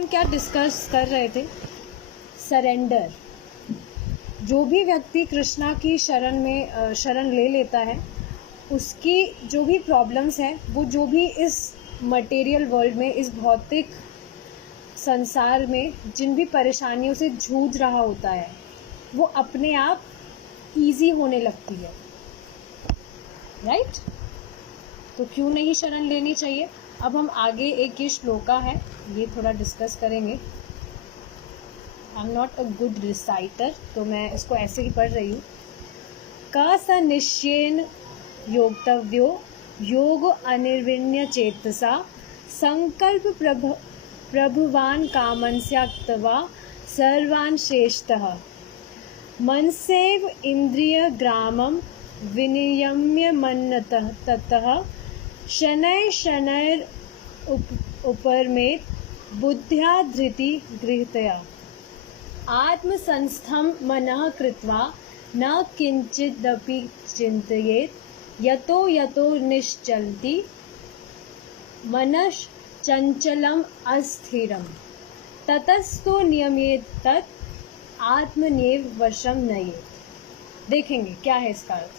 हम क्या डिस्कस कर रहे थे? सरेंडर। जो भी व्यक्ति कृष्णा की शरण ले लेता है, उसकी जो भी प्रॉब्लम्स हैं, वो जो भी इस मटेरियल वर्ल्ड में, इस भौतिक संसार में जिन भी परेशानियों से जूझ रहा होता है, वो अपने आप ईजी होने लगती है, राइट? तो क्यों नहीं शरण लेनी चाहिए? अब हम आगे एक ये श्लोका है, ये थोड़ा डिस्कस करेंगे। I am not a good reciter, तो मैं इसको ऐसे ही पढ़ रही हूँ। का स निश्चयेन योक्तव्यो योग अनिर्विण्य चेतसा संकल्प प्रभुवान कामन स्याक्त्वा सर्वान् श्रेष्ठः मनसेव इंद्रिय ग्रामम विनियम्य मन्नतः ततः शनैः शनैः उपरमेत बुद्ध्या धृति गृहीतया आत्मसंस्थं मनः कृत्वा न किंचिदपि चिन्तयेत् यतो यतो निश्चलति मनः चंचलम अस्थिरम ततस्तो नियमेत तत् आत्मनेव वशम नयेत्। देखेंगे क्या है इसका अर्थ।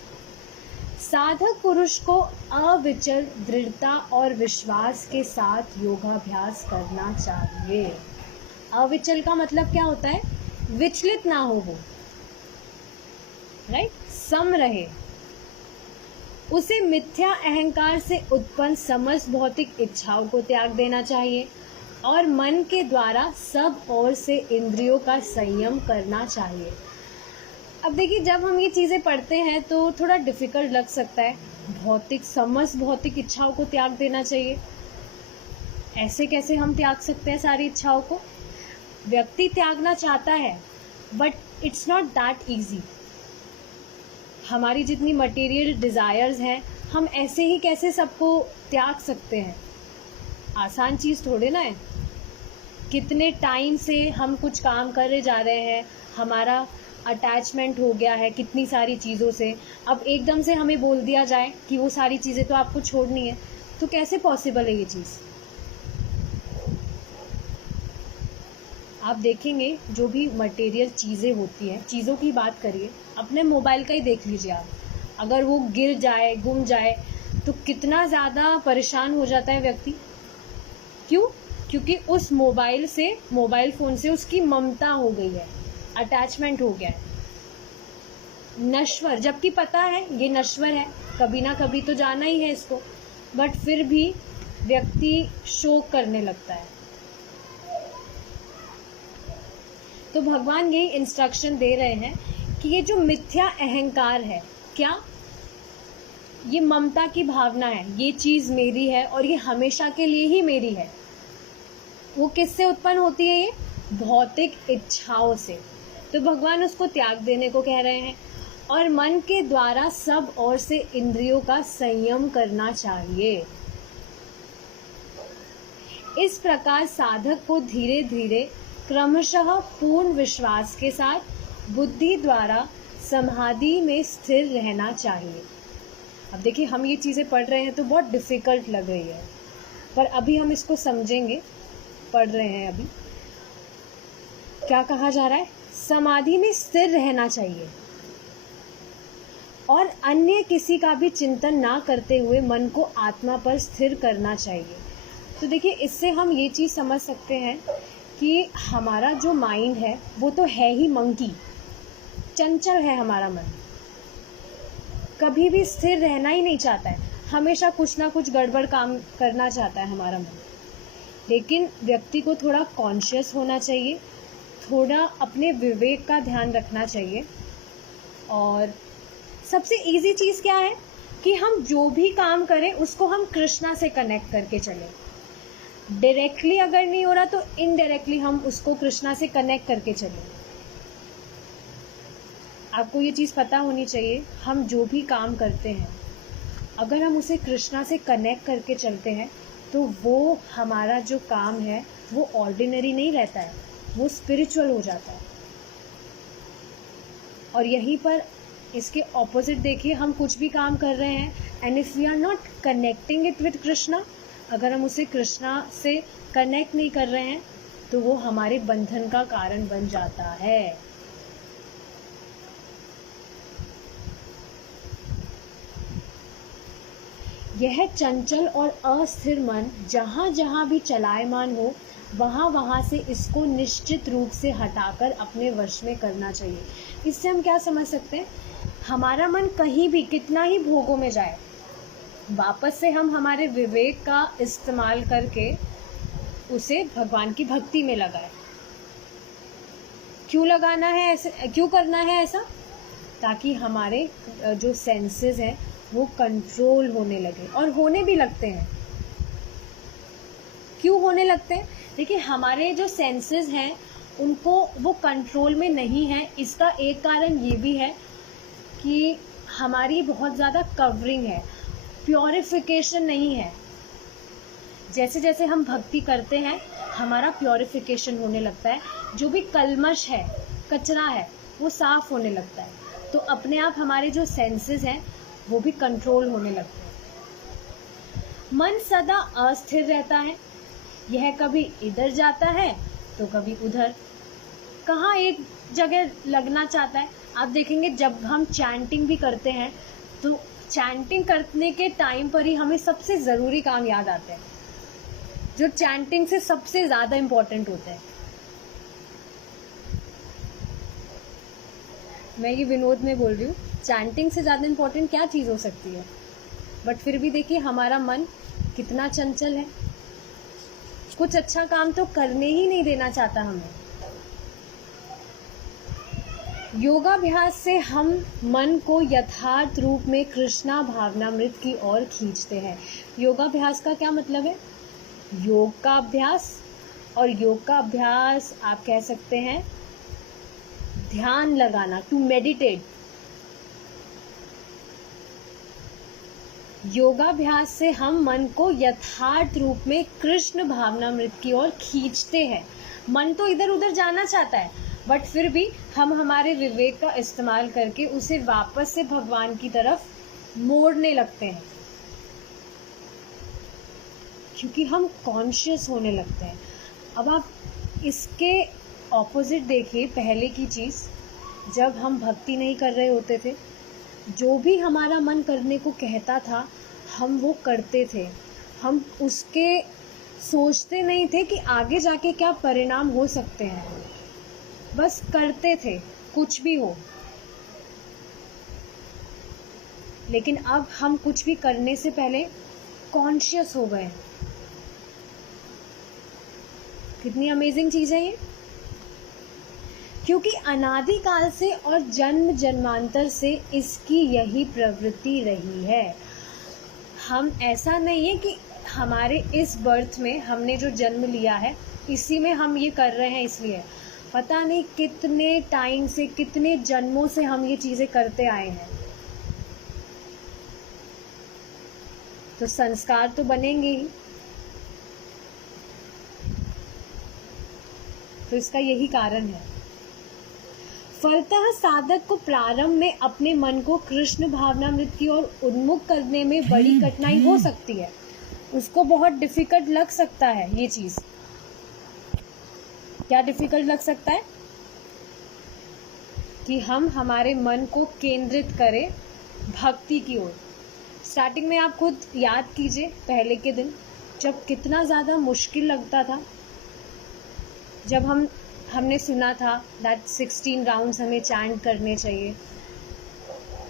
साधक पुरुष को अविचल दृढ़ता और विश्वास के साथ योगाभ्यास करना चाहिए। अविचल का मतलब क्या होता है? विचलित ना हो वो, राइट? सम रहे। उसे मिथ्या अहंकार से उत्पन्न समस्त भौतिक इच्छाओं को त्याग देना चाहिए और मन के द्वारा सब ओर से इंद्रियों का संयम करना चाहिए। अब देखिए, जब हम ये चीज़ें पढ़ते हैं तो थोड़ा डिफिकल्ट लग सकता है। समस्त भौतिक इच्छाओं को त्याग देना चाहिए, ऐसे कैसे हम त्याग सकते हैं सारी इच्छाओं को? व्यक्ति त्यागना चाहता है, but it's not that easy. हमारी जितनी मटेरियल डिज़ायर्स हैं, हम ऐसे ही कैसे सबको त्याग सकते हैं? आसान चीज़ थोड़े ना है। कितने टाइम से हम कुछ काम करे जा रहे हैं, हमारा अटैचमेंट हो गया है कितनी सारी चीज़ों से। अब एकदम से हमें बोल दिया जाए कि वो सारी चीज़ें तो आपको छोड़नी है, तो कैसे पॉसिबल है ये चीज़? आप देखेंगे जो भी मटेरियल चीज़ें होती हैं, चीज़ों की बात करिए, अपने मोबाइल का ही देख लीजिए आप। अगर वो गिर जाए, गुम जाए, तो कितना ज़्यादा परेशान हो जाता है व्यक्ति। क्यों? क्योंकि उस मोबाइल फ़ोन से उसकी ममता हो गई है, अटैचमेंट हो गया है। नश्वर, जबकि पता है ये नश्वर है, कभी ना कभी तो जाना ही है इसको, बट फिर भी व्यक्ति शोक करने लगता है। तो भगवान यही इंस्ट्रक्शन दे रहे हैं कि ये जो मिथ्या अहंकार है, क्या ये ममता की भावना है, ये चीज़ मेरी है और ये हमेशा के लिए ही मेरी है, वो किससे उत्पन्न होती है? ये भौतिक इच्छाओं से। तो भगवान उसको त्याग देने को कह रहे हैं और मन के द्वारा सब ओर से इंद्रियों का संयम करना चाहिए। इस प्रकार साधक को धीरे धीरे क्रमशः पूर्ण विश्वास के साथ बुद्धि द्वारा समाधि में स्थिर रहना चाहिए। अब देखिए, हम ये चीज़ें पढ़ रहे हैं तो बहुत डिफ़िकल्ट लग रही है, पर अभी हम इसको समझेंगे। पढ़ रहे हैं अभी क्या कहा जा रहा है? समाधि में स्थिर रहना चाहिए और अन्य किसी का भी चिंतन ना करते हुए मन को आत्मा पर स्थिर करना चाहिए। तो देखिए, इससे हम ये चीज़ समझ सकते हैं कि हमारा जो माइंड है वो तो है ही मंकी, चंचल है हमारा मन, कभी भी स्थिर रहना ही नहीं चाहता है, हमेशा कुछ ना कुछ गड़बड़ काम करना चाहता है हमारा मन। लेकिन व्यक्ति को थोड़ा कॉन्शियस होना चाहिए, थोड़ा अपने विवेक का ध्यान रखना चाहिए। और सबसे इजी चीज़ क्या है कि हम जो भी काम करें उसको हम कृष्णा से कनेक्ट करके चलें। डायरेक्टली अगर नहीं हो रहा तो इनडायरेक्टली हम उसको कृष्णा से कनेक्ट करके चलें। आपको ये चीज़ पता होनी चाहिए, हम जो भी काम करते हैं अगर हम उसे कृष्णा से कनेक्ट करके चलते हैं तो वो हमारा जो काम है वो ऑर्डिनरी नहीं रहता है, वो स्पिरिचुअल हो जाता है। और यहीं पर इसके ऑपोजिट देखिए, हम कुछ भी काम कर रहे हैं and if we are not connecting it with Krishna, अगर हम उसे कृष्णा से कनेक्ट नहीं कर रहे हैं तो वो हमारे बंधन का कारण बन जाता है। यह चंचल और अस्थिर मन जहाँ जहाँ भी चलायमान हो, वहाँ वहाँ से इसको निश्चित रूप से हटाकर अपने वश में करना चाहिए। इससे हम क्या समझ सकते हैं? हमारा मन कहीं भी कितना ही भोगों में जाए, वापस से हम हमारे विवेक का इस्तेमाल करके उसे भगवान की भक्ति में लगाए। क्यों लगाना है ऐसे, क्यों करना है ऐसा? ताकि हमारे जो सेंसेस हैं वो कंट्रोल होने लगे, और होने भी लगते हैं। क्यों होने लगते हैं? देखिए, हमारे जो सेंसेस हैं उनको वो कंट्रोल में नहीं है। इसका एक कारण ये भी है कि हमारी बहुत ज़्यादा कवरिंग है, प्योरिफिकेशन नहीं है। जैसे जैसे हम भक्ति करते हैं हमारा प्योरिफिकेशन होने लगता है, जो भी कलमश है, कचरा है, वो साफ होने लगता है। तो अपने आप हमारे जो सेंसेस हैं वो भी कंट्रोल होने लगते हैं। मन सदा अस्थिर रहता है, यह कभी इधर जाता है तो कभी उधर, कहाँ एक जगह लगना चाहता है। आप देखेंगे जब हम चैंटिंग भी करते हैं तो चैंटिंग करने के टाइम पर ही हमें सबसे ज़रूरी काम याद आते हैं, जो चैंटिंग से सबसे ज़्यादा इम्पोर्टेंट होते हैं। मैं ये विनोद में बोल रही हूँ, चैंटिंग से ज़्यादा इम्पोर्टेंट क्या चीज़ हो सकती है? बट फिर भी देखिए हमारा मन कितना चंचल है, कुछ अच्छा काम तो करने ही नहीं देना चाहता हमें। योगाभ्यास से हम मन को यथार्थ रूप में कृष्णा भावनामृत की ओर खींचते हैं। योगाभ्यास का क्या मतलब है? योग का अभ्यास, और योग का अभ्यास आप कह सकते हैं ध्यान लगाना, टू मेडिटेट। योगाभ्यास से हम मन को यथार्थ रूप में कृष्ण भावनामृत की ओर खींचते हैं। मन तो इधर उधर जाना चाहता है, बट फिर भी हम हमारे विवेक का इस्तेमाल करके उसे वापस से भगवान की तरफ मोड़ने लगते हैं, क्योंकि हम कॉन्शियस होने लगते हैं। अब आप इसके ऑपोजिट देखिए, पहले की चीज़, जब हम भक्ति नहीं कर रहे होते थे, जो भी हमारा मन करने को कहता था हम वो करते थे। हम उसके सोचते नहीं थे कि आगे जाके क्या परिणाम हो सकते हैं, बस करते थे कुछ भी हो। लेकिन अब हम कुछ भी करने से पहले कॉन्शियस हो गए। कितनी अमेजिंग चीज़ है ये, क्योंकि अनादिकाल से और जन्म जन्मांतर से इसकी यही प्रवृत्ति रही है। हम, ऐसा नहीं है कि हमारे इस बर्थ में हमने जो जन्म लिया है इसी में हम ये कर रहे हैं, इसलिए पता नहीं कितने टाइम से, कितने जन्मों से हम ये चीज़ें करते आए हैं। तो संस्कार तो बनेंगे ही। तो इसका यही कारण है। फलतः साधक को प्रारंभ में अपने मन को कृष्ण भावनामृत की ओर उन्मुख करने में बड़ी कठिनाई हो सकती है। उसको बहुत डिफिकल्ट लग सकता है ये चीज़। क्या डिफिकल्ट लग सकता है? कि हम हमारे मन को केंद्रित करें भक्ति की ओर। स्टार्टिंग में आप खुद याद कीजिए, पहले के दिन जब कितना ज़्यादा मुश्किल लगता था। जब हमने सुना था दैट 16 राउंड्स हमें चैंट करने चाहिए,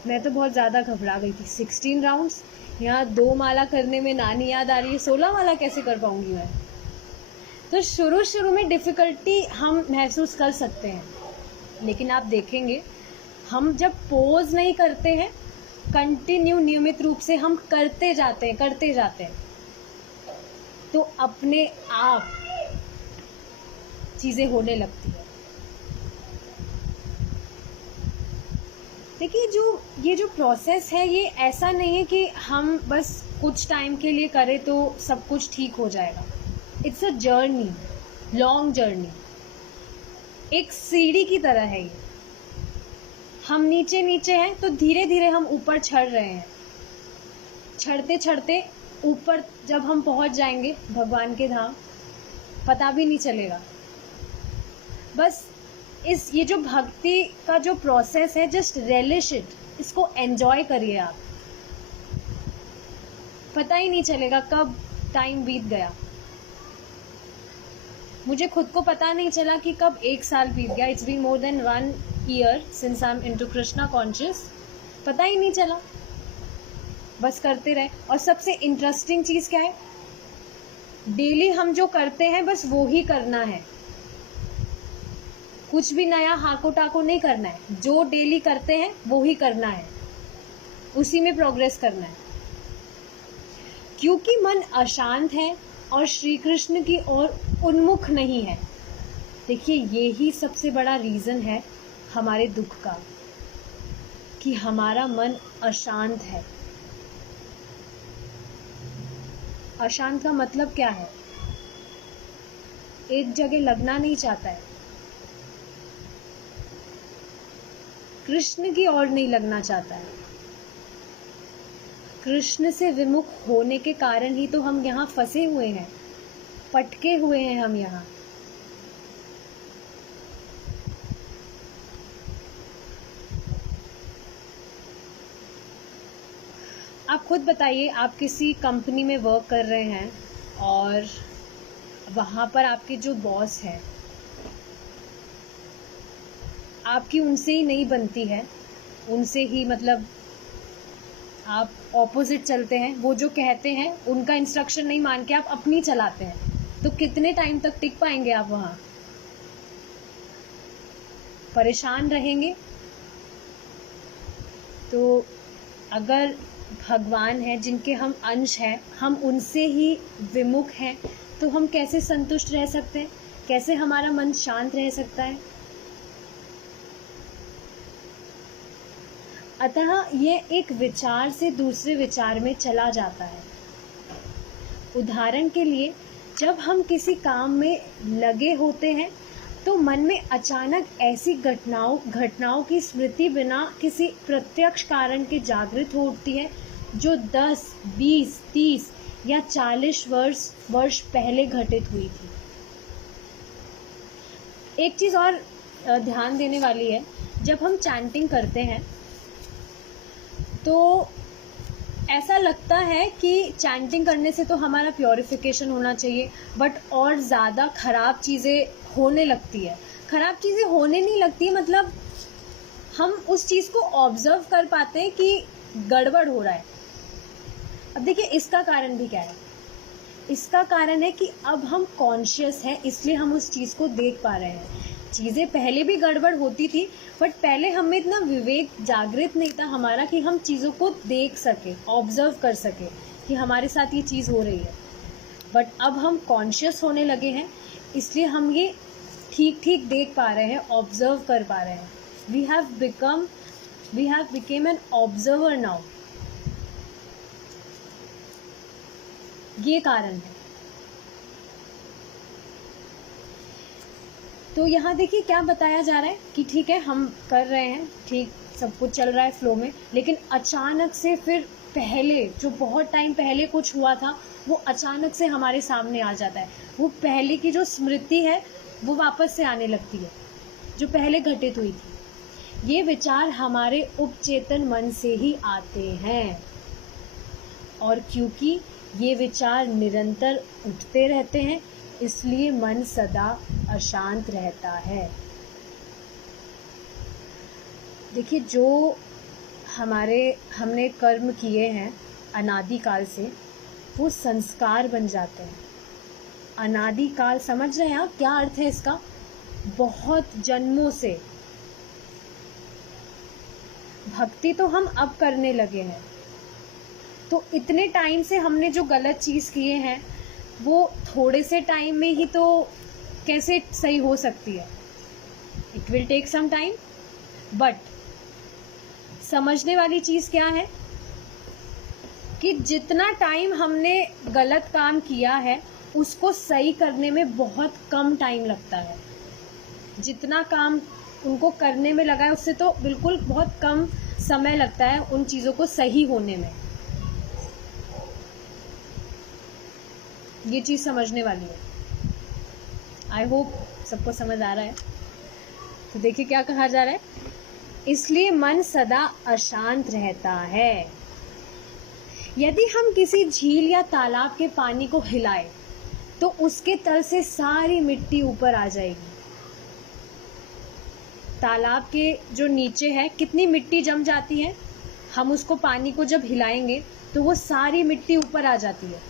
मैं तो बहुत ज़्यादा घबरा गई थी। 16 राउंड्स, यहाँ 2 माला करने में नानी याद आ रही है, 16 माला कैसे कर पाऊँगी मैं? तो शुरू में डिफ़िकल्टी हम महसूस कर सकते हैं, लेकिन आप देखेंगे हम जब पोज नहीं करते हैं, कंटिन्यू नियमित रूप से हम करते जाते हैं, तो अपने आप चीज़ें होने लगती है। देखिए, ये जो प्रोसेस है, ये ऐसा नहीं है कि हम बस कुछ टाइम के लिए करें तो सब कुछ ठीक हो जाएगा। It's a journey, long journey. एक सीढ़ी की तरह है ये। हम नीचे हैं तो धीरे धीरे हम ऊपर चढ़ रहे हैं। चढ़ते ऊपर जब हम पहुंच जाएंगे भगवान के धाम, पता भी नहीं चलेगा। बस ये जो भक्ति का जो प्रोसेस है, जस्ट रेलिश इट, इसको एंजॉय करिए आप। पता ही नहीं चलेगा कब टाइम बीत गया। मुझे खुद को पता नहीं चला कि कब 1 साल बीत गया। It's been more than 1 year since I am into Krishna conscious. पता ही नहीं चला, बस करते रहे। और सबसे इंटरेस्टिंग चीज़ क्या है, डेली हम जो करते हैं बस वो ही करना है, कुछ भी नया हाको टाको नहीं करना है। जो डेली करते हैं वो ही करना है, उसी में प्रोग्रेस करना है। क्योंकि मन अशांत है और श्री कृष्ण की ओर उन्मुख नहीं है। देखिए, ये ही सबसे बड़ा रीज़न है हमारे दुख का, कि हमारा मन अशांत है। अशांत का मतलब क्या है? एक जगह लगना नहीं चाहता है, कृष्ण की ओर नहीं लगना चाहता है। कृष्ण से विमुख होने के कारण ही तो हम यहाँ फंसे हुए हैं, पटके हुए हैं हम यहाँ। आप खुद बताइए, आप किसी कंपनी में वर्क कर रहे हैं और वहाँ पर आपके जो बॉस हैं, आपकी उनसे ही नहीं बनती है, उनसे ही मतलब आप ऑपोजिट चलते हैं। वो जो कहते हैं उनका इंस्ट्रक्शन नहीं मान के आप अपनी चलाते हैं, तो कितने टाइम तक टिक पाएंगे आप वहाँ? परेशान रहेंगे। तो अगर भगवान है जिनके हम अंश हैं, हम उनसे ही विमुख हैं, तो हम कैसे संतुष्ट रह सकते हैं? कैसे हमारा मन शांत रह सकता है? अतः ये एक विचार से दूसरे विचार में चला जाता है। उदाहरण के लिए, जब हम किसी काम में लगे होते हैं तो मन में अचानक ऐसी घटनाओं की स्मृति बिना किसी प्रत्यक्ष कारण के जागृत हो उठती है, जो 10, 20, 30 या 40 वर्ष पहले घटित हुई थी। एक चीज़ और ध्यान देने वाली है, जब हम चैंटिंग करते हैं तो ऐसा लगता है कि चैंटिंग करने से तो हमारा प्योरिफिकेशन होना चाहिए, बट और ज़्यादा ख़राब चीज़ें होने लगती है। ख़राब चीज़ें होने नहीं लगती, मतलब हम उस चीज़ को ऑब्जर्व कर पाते हैं कि गड़बड़ हो रहा है। अब देखिए, इसका कारण भी क्या है? इसका कारण है कि अब हम कॉन्शियस हैं, इसलिए हम उस चीज़ को देख पा रहे हैं। चीज़ें पहले भी गड़बड़ होती थी, बट पहले हमें इतना विवेक जागृत नहीं था हमारा कि हम चीज़ों को देख सके, ऑब्जर्व कर सके कि हमारे साथ ये चीज़ हो रही है। बट अब हम कॉन्शियस होने लगे हैं, इसलिए हम ये ठीक ठीक देख पा रहे हैं, ऑब्जर्व कर पा रहे हैं। We have become an observer now. ये कारण है। तो यहाँ देखिए क्या बताया जा रहा है कि ठीक है, हम कर रहे हैं, ठीक सब कुछ चल रहा है फ्लो में, लेकिन अचानक से फिर पहले जो बहुत टाइम पहले कुछ हुआ था वो अचानक से हमारे सामने आ जाता है। वो पहले की जो स्मृति है वो वापस से आने लगती है, जो पहले घटित हुई थी। ये विचार हमारे उपचेतन मन से ही आते हैं, और क्योंकि ये विचार निरंतर उठते रहते हैं, इसलिए मन सदा अशांत रहता है। देखिए, जो हमने कर्म किए हैं अनादिकाल से, वो संस्कार बन जाते हैं। अनादिकाल समझ रहे हैं आप क्या अर्थ है इसका? बहुत जन्मों से। भक्ति तो हम अब करने लगे हैं, तो इतने टाइम से हमने जो गलत चीज़ किए हैं वो थोड़े से टाइम में ही तो कैसे सही हो सकती है? It will take some time. But समझने वाली चीज़ क्या है कि जितना टाइम हमने गलत काम किया है उसको सही करने में बहुत कम टाइम लगता है। जितना काम उनको करने में लगा है उससे तो बिल्कुल बहुत कम समय लगता है उन चीज़ों को सही होने में। ये चीज़ समझने वाली है। आई होप सबको समझ आ रहा है। तो देखिए क्या कहा जा रहा है, इसलिए मन सदा अशांत रहता है। यदि हम किसी झील या तालाब के पानी को हिलाएं तो उसके तल से सारी मिट्टी ऊपर आ जाएगी। तालाब के जो नीचे है कितनी मिट्टी जम जाती है, हम उसको पानी को जब हिलाएंगे तो वो सारी मिट्टी ऊपर आ जाती है।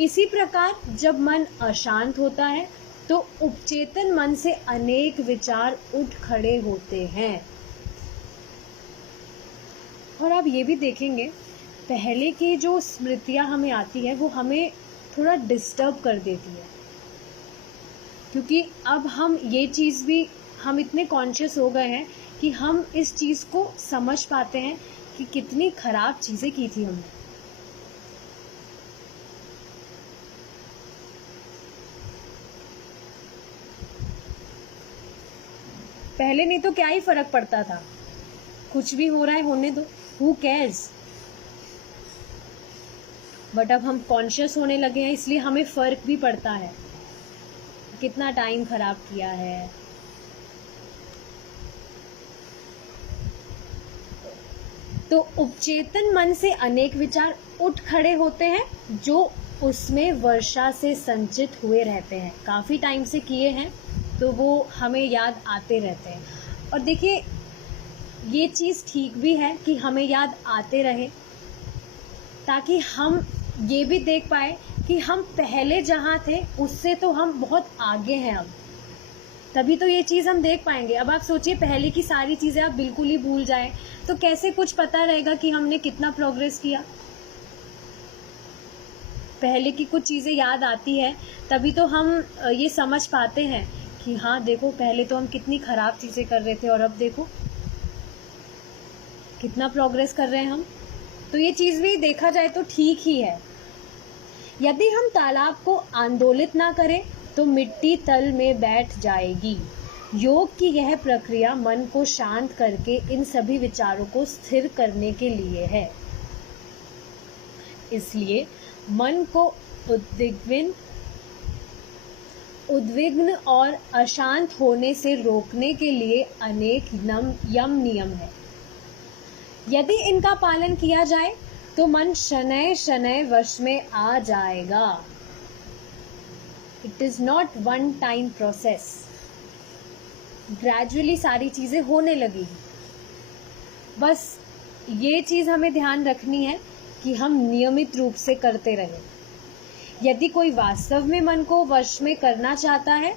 इसी प्रकार जब मन अशांत होता है तो उपचेतन मन से अनेक विचार उठ खड़े होते हैं। और आप ये भी देखेंगे, पहले की जो स्मृतियां हमें आती है वो हमें थोड़ा डिस्टर्ब कर देती है, क्योंकि अब हम ये चीज़ भी हम इतने कॉन्शियस हो गए हैं कि हम इस चीज़ को समझ पाते हैं कि कितनी खराब चीज़ें की थी हमने। पहले नहीं तो क्या ही फर्क पड़ता था, कुछ भी हो रहा है होने दो, हु केयर्स। बट अब हम कॉन्शियस होने लगे हैं, इसलिए हमें फर्क भी पड़ता है, कितना टाइम खराब किया है। तो उपचेतन मन से अनेक विचार उठ खड़े होते हैं जो उसमें वर्षा से संचित हुए रहते हैं, काफी टाइम से किए हैं तो वो हमें याद आते रहते हैं। और देखिए ये चीज़ ठीक भी है कि हमें याद आते रहे, ताकि हम ये भी देख पाए कि हम पहले जहाँ थे उससे तो हम बहुत आगे हैं अब, तभी तो ये चीज़ हम देख पाएंगे। अब आप सोचिए पहले की सारी चीज़ें आप बिल्कुल ही भूल जाएं तो कैसे कुछ पता रहेगा कि हमने कितना प्रोग्रेस किया। पहले की कुछ चीज़ें याद आती है तभी तो हम ये समझ पाते हैं कि हाँ देखो पहले तो हम कितनी खराब चीज़ें कर रहे थे और अब देखो कितना प्रोग्रेस कर रहे हैं हम। तो ये चीज़ भी देखा जाए तो ठीक ही है। यदि हम तालाब को आंदोलित ना करें तो मिट्टी तल में बैठ जाएगी। योग की यह प्रक्रिया मन को शांत करके इन सभी विचारों को स्थिर करने के लिए है। इसलिए मन को उद्विग्न और अशांत होने से रोकने के लिए अनेक यम नियम है। यदि इनका पालन किया जाए तो मन शनैः शनैः वश में आ जाएगा। It is not one time process, gradually सारी चीजें होने लगी। बस ये चीज हमें ध्यान रखनी है कि हम नियमित रूप से करते रहें। यदि कोई वास्तव में मन को वश में करना चाहता है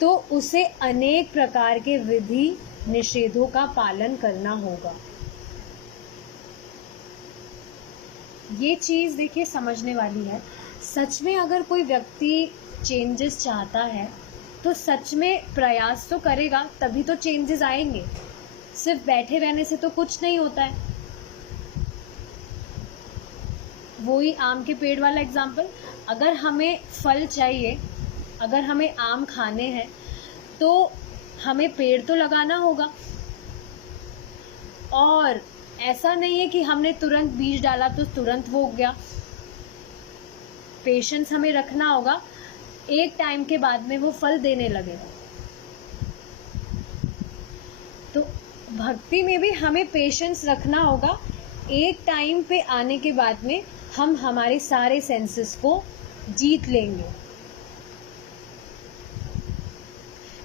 तो उसे अनेक प्रकार के विधि निषेधों का पालन करना होगा। ये चीज़ देखिए समझने वाली है। सच में अगर कोई व्यक्ति चेंजेस चाहता है तो सच में प्रयास तो करेगा, तभी तो चेंजेस आएंगे। सिर्फ बैठे रहने से तो कुछ नहीं होता है। वही आम के पेड़ वाला एग्जाम्पल, अगर हमें फल चाहिए, अगर हमें आम खाने हैं तो हमें पेड़ तो लगाना होगा। और ऐसा नहीं है कि हमने तुरंत बीज डाला तो तुरंत वो उग गया। पेशेंस हमें रखना होगा, एक टाइम के बाद में वो फल देने लगेगा। तो भक्ति में भी हमें पेशेंस रखना होगा। एक टाइम पे आने के बाद में हम हमारे सारे सेंसेस को जीत लेंगे।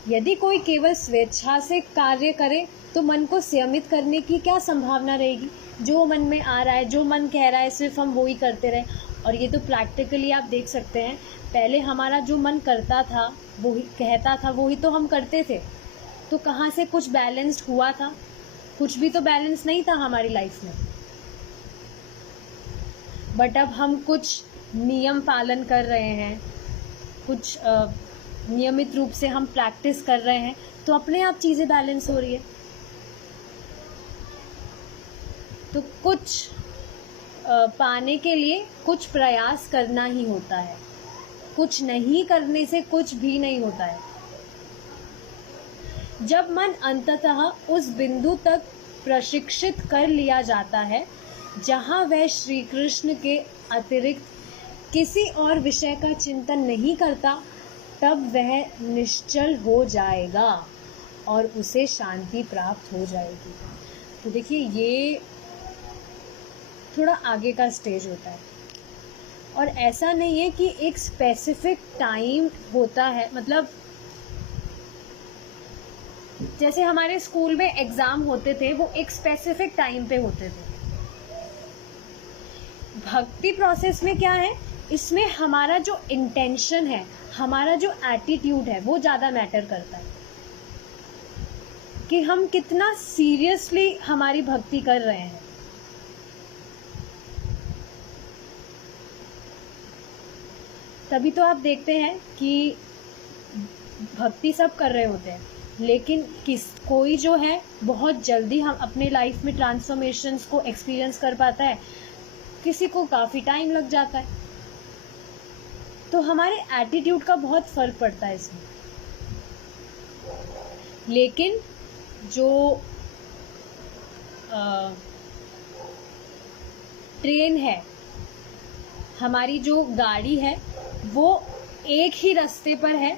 यदि कोई केवल स्वेच्छा से कार्य करे तो मन को संयमित करने की क्या संभावना रहेगी। जो मन में आ रहा है, जो मन कह रहा है, सिर्फ हम वो ही करते रहे। और ये तो प्रैक्टिकली आप देख सकते हैं, पहले हमारा जो मन करता था, वो ही कहता था, वो ही तो हम करते थे। तो कहाँ से कुछ बैलेंस्ड हुआ था? कुछ भी तो बैलेंस नहीं था हमारी लाइफ में। बट अब हम कुछ नियम पालन कर रहे हैं, कुछ नियमित रूप से हम प्रैक्टिस कर रहे हैं, तो अपने आप चीज़ें बैलेंस हो रही है। तो कुछ पाने के लिए कुछ प्रयास करना ही होता है। कुछ नहीं करने से कुछ भी नहीं होता है। जब मन अंततः उस बिंदु तक प्रशिक्षित कर लिया जाता है जहाँ वह श्री कृष्ण के अतिरिक्त किसी और विषय का चिंतन नहीं करता, तब वह निश्चल हो जाएगा। और उसे शांति प्राप्त हो जाएगी। तो देखिए ये थोड़ा आगे का स्टेज होता है, और ऐसा नहीं है कि एक स्पेसिफिक टाइम होता है, मतलब जैसे हमारे स्कूल में एग्जाम होते थे वो एक स्पेसिफिक टाइम पे होते थे। भक्ति प्रोसेस में क्या है, इसमें हमारा जो इंटेंशन है, हमारा जो एटीट्यूड है वो ज़्यादा मैटर करता है कि हम कितना सीरियसली हमारी भक्ति कर रहे हैं। तभी तो आप देखते हैं कि भक्ति सब कर रहे होते हैं, लेकिन कोई जो है बहुत जल्दी हम अपने लाइफ में ट्रांसफॉर्मेशंस को एक्सपीरियंस कर पाता है, किसी को काफ़ी टाइम लग जाता है। तो हमारे एटीट्यूड का बहुत फ़र्क पड़ता है इसमें। लेकिन जो ट्रेन है, हमारी जो गाड़ी है, वो एक ही रास्ते पर है।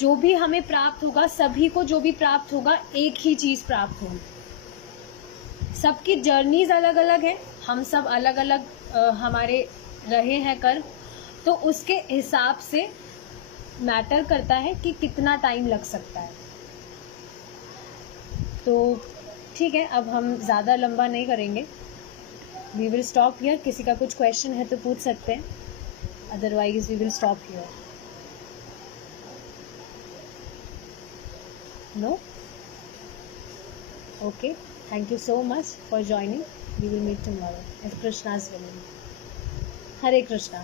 जो भी हमें प्राप्त होगा, सभी को जो भी प्राप्त होगा, एक ही चीज़ प्राप्त होगी। सबकी जर्नीज अलग अलग है, हम सब अलग अलग हमारे रहे हैं कर्म, तो उसके हिसाब से मैटर करता है कि कितना टाइम लग सकता है। तो ठीक है, अब हम ज़्यादा लंबा नहीं करेंगे, वी विल स्टॉप हियर। किसी का कुछ क्वेश्चन है तो पूछ सकते हैं, otherwise we will stop here. No? Okay, thank you so much for joining. We will meet tomorrow if Krishna's willing. Hare Krishna.